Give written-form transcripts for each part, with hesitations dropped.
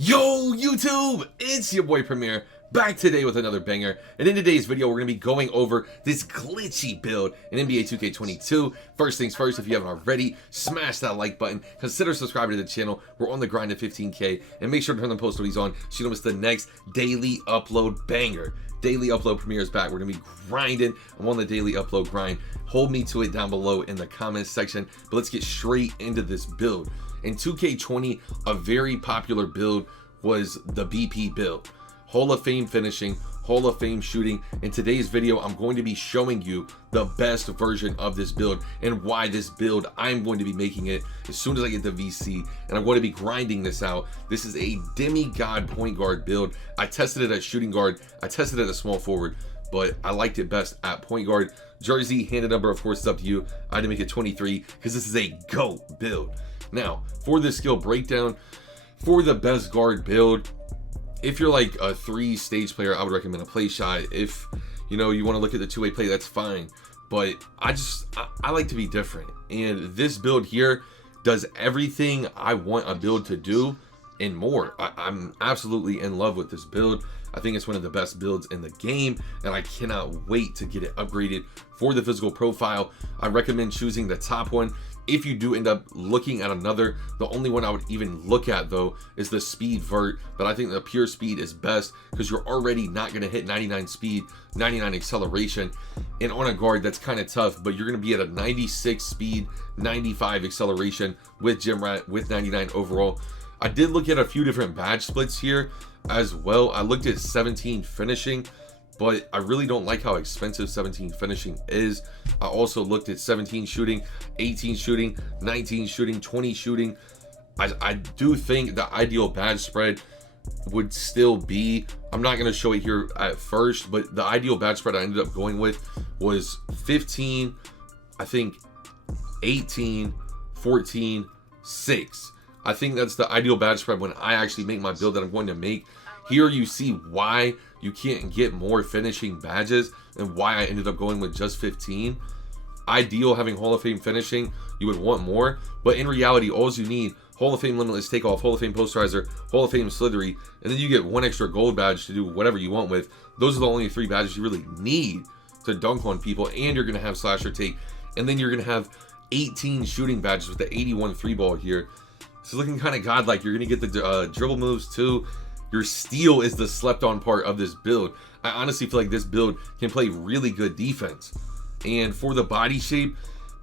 Yo YouTube, it's your boy Premier, back today with another banger. And in today's video we're going to be going over this glitchy build in NBA 2K22. First things first, if you haven't already, smash that like button, consider subscribing to the channel. We're on the grind to 15k, and make sure to turn the post notifications on so you don't miss the next daily upload banger. Daily upload Premier is back. We're going to be grinding. I'm on the daily upload grind. Hold me to it down below in the comments section, but let's get straight into this build. In 2K20, a very popular build was the BP build. Hall of Fame finishing, Hall of Fame shooting. In today's video, I'm going to be showing you the best version of this build and why this build, I'm going to be making it as soon as I get the VC, and I'm going to be grinding this out. This is a demigod point guard build. I tested it at shooting guard, I tested it at small forward, but I liked it best at point guard. Jersey, handed number, of course, it's up to you. I had to make it 23 because this is a GOAT build. Now, for the skill breakdown, for the best guard build, if you're like a 3-stage player, I would recommend a play shot. If you know you want to look at the two-way play, that's fine. But I like to be different, and this build here does everything I want a build to do and more. I'm absolutely in love with this build. I think it's one of the best builds in the game, and I cannot wait to get it upgraded. For the physical profile, I recommend choosing the top one. If you do end up looking at another, the only one I would even look at though is the speed vert, but I think the pure speed is best because you're already not going to hit 99 speed, 99 acceleration, and on a guard that's kind of tough, but you're going to be at a 96 speed, 95 acceleration with gym rat, with 99 overall. I did look at a few different badge splits here as well. I looked at 17 finishing, but I really don't like how expensive 17 finishing is. I also looked at 17 shooting, 18 shooting, 19 shooting, 20 shooting. I do think the ideal badge spread would still be, I'm not going to show it here at first, but the ideal badge spread I ended up going with was 15, I think 18, 14, 6. I think that's the ideal badge spread when I actually make my build that I'm going to make. Here you see why you can't get more finishing badges and why I ended up going with just 15. Ideal having Hall of Fame finishing, you would want more, but in reality, all you need: Hall of Fame limitless takeoff, Hall of Fame posterizer, Hall of Fame slithery, and then you get one extra gold badge to do whatever you want with. Those are the only 3 badges you really need to dunk on people, and you're gonna have slasher take, and then you're gonna have 18 shooting badges with the 81 3-ball here. So looking kind of godlike. You're gonna get the dribble moves too. Your steal is the slept on part of this build. I honestly feel like this build can play really good defense. And for the body shape,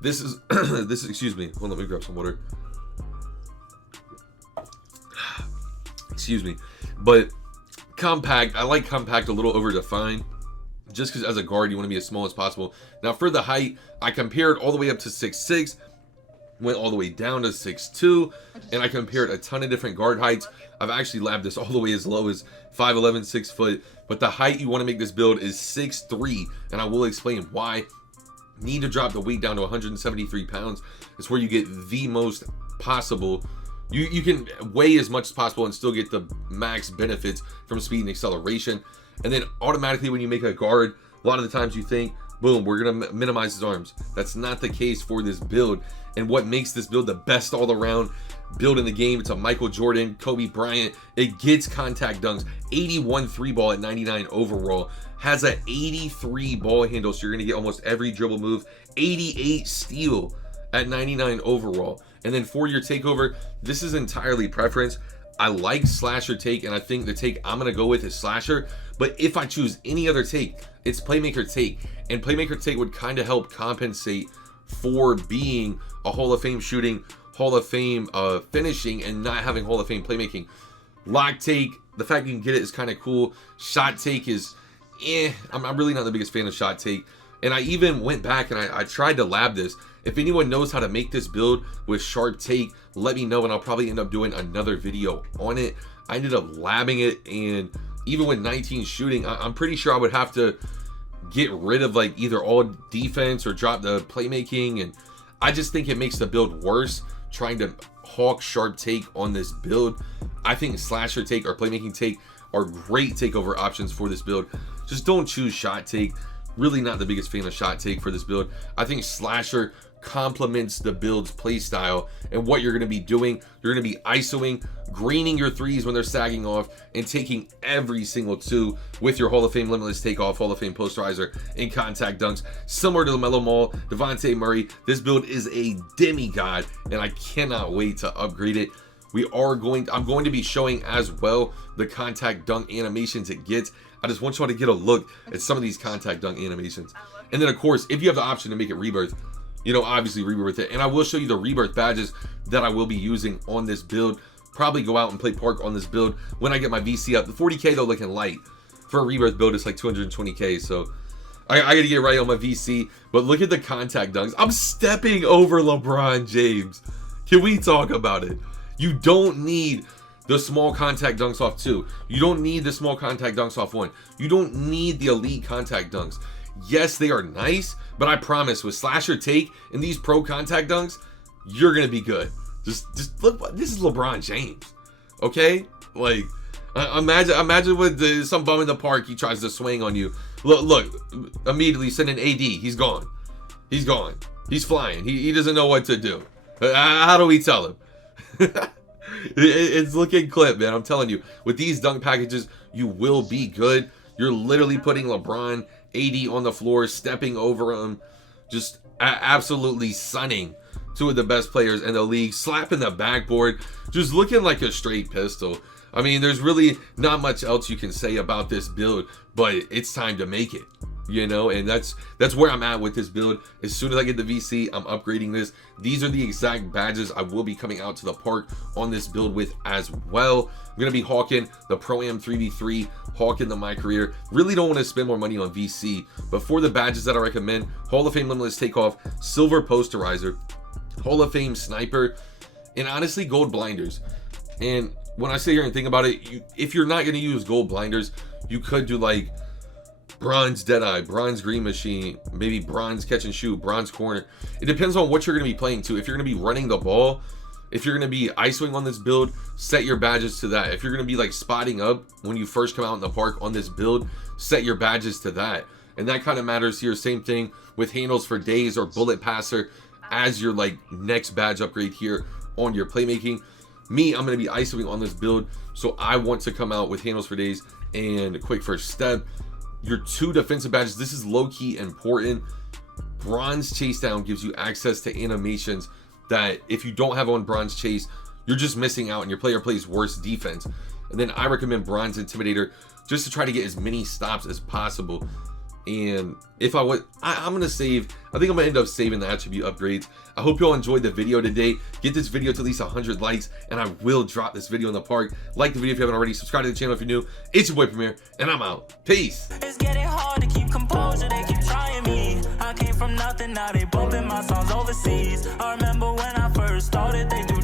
this is excuse me, hold on, let me grab some water. Excuse me. But compact, I like compact a little over defined, just because as a guard you want to be as small as possible. Now for the height, I compared all the way up to 6'6", went all the way down to 6'2", and I compared a ton of different guard heights. I've actually labbed this all the way as low as 5'11", 6 foot, but the height you want to make this build is 6'3", and I will explain why. Need to drop the weight down to 173 pounds. It's where you get the most possible. You can weigh as much as possible and still get the max benefits from speed and acceleration. And then automatically when you make a guard, a lot of the times you think, boom, we're gonna minimize his arms. That's not the case for this build. And what makes this build the best all around build in the game, it's a Michael Jordan, Kobe Bryant. It gets contact dunks, 81 3-ball at 99 overall, has a 83 ball handle, so you're gonna get almost every dribble move, 88 steal at 99 overall. And then for your takeover, this is entirely preference. I like slasher take, and I think the take I'm gonna go with is slasher, but if I choose any other take, it's playmaker take, and playmaker take would kind of help compensate for being a Hall of Fame shooting, Hall of Fame finishing, and not having Hall of Fame playmaking. Lock take, the fact you can get it is kind of cool. Shot take is I'm really not the biggest fan of shot take, and I even went back and I tried to lab this. If anyone knows how to make this build with sharp take, let me know, and I'll probably end up doing another video on it. I ended up labbing it, and even with 19 shooting, I'm pretty sure I would have to get rid of like either all defense or drop the playmaking, and I just think it makes the build worse trying to hawk sharp take on this build. I think slasher take or playmaking take are great takeover options for this build. Just don't choose shot take. Really not the biggest fan of shot take for this build. I think slasher complements the build's play style. And what you're going to be doing, you're going to be ISOing, greening your threes when they're sagging off, and taking every single two with your Hall of Fame limitless takeoff, Hall of Fame posterizer, and contact dunks. Similar to the LaMelo Ball, Devontae Murray, this build is a demigod, and I cannot wait to upgrade it. I'm going to be showing as well the contact dunk animations it gets. I just want y'all to get a look at some of these contact dunk animations. And then of course, if you have the option to make it rebirth, you know, obviously rebirth it. And I will show you the rebirth badges that I will be using on this build. Probably go out and play park on this build when I get my VC up. The 40k though looking light. For a rebirth build, it's like 220k, so I gotta get right on my VC. But look at the contact dunks. I'm stepping over LeBron James. Can we talk about it? You don't need the small contact dunks off 2. You don't need the small contact dunks off 1. You don't need the elite contact dunks. Yes, they are nice, but I promise with slasher take and these pro contact dunks, you're gonna be good. Just look, this is LeBron James, okay? Like, imagine with some bum in the park, he tries to swing on you. Look, immediately send an AD, he's gone. He's gone. He's flying. He doesn't know what to do. How do we tell him? It's looking clip, man. I'm telling you, with these dunk packages, you will be good. You're literally putting LeBron, AD on the floor, stepping over him, just absolutely sunning two of the best players in the league, slapping the backboard, just looking like a straight pistol. I mean, there's really not much else you can say about this build, but it's time to make it, you know, and that's where I'm at with this build. As soon as I get the VC, I'm upgrading this. These are the exact badges I will be coming out to the park on this build with as well. I'm going to be hawking the Pro-Am 3v3, hawking the MYCAREER. Really don't want to spend more money on VC, but for the badges that I recommend, Hall of Fame limitless takeoff, silver posterizer, Hall of Fame sniper, and honestly gold blinders. And when I sit here and think about it, if you're not going to use gold blinders, you could do like bronze Deadeye, bronze green machine, maybe bronze catch and shoot, bronze corner. It depends on what you're going to be playing to. If you're going to be running the ball, if you're going to be ISOing on this build, set your badges to that. If you're going to be like spotting up when you first come out in the park on this build, set your badges to that. And that kind of matters here. Same thing with handles for days or bullet passer as your like next badge upgrade here on your playmaking. Me, I'm going to be ISOing on this build, so I want to come out with handles for days and quick first step. Your 2 defensive badges, this is low-key important. Bronze chase down gives you access to animations that if you don't have on bronze chase, you're just missing out and your player plays worse defense. And then I recommend bronze intimidator just to try to get as many stops as possible. And if I'm gonna save, I think I'm gonna end up saving the attribute upgrades. I hope you all enjoyed the video today. Get this video to at least 100 likes and I will drop this video in the park. Like the video if you haven't already. Subscribe to the channel if you're new. It's your boy Premier and I'm out. Peace. It's getting hard to keep composure, they keep trying me. I came from nothing, now they bumping my songs overseas. I remember when I first started, they do